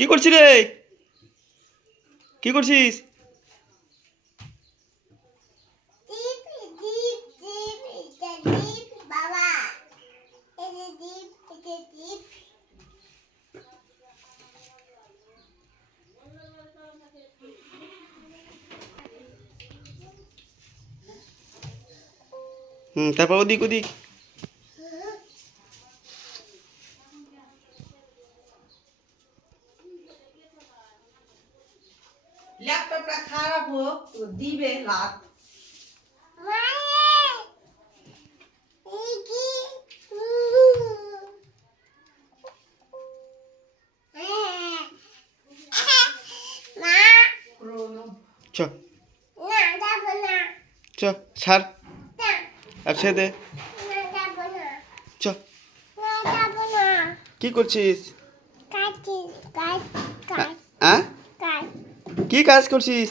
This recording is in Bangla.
কি করছিস রে? কি করছিস? তারপর ওদিক ওদিক। ল্যাপটপটা খারাপ হোক তো দিবে লাত। চ চ ছাড় আর ছেড়ে দে। চ কি করছিস? কি কাজ করছিস?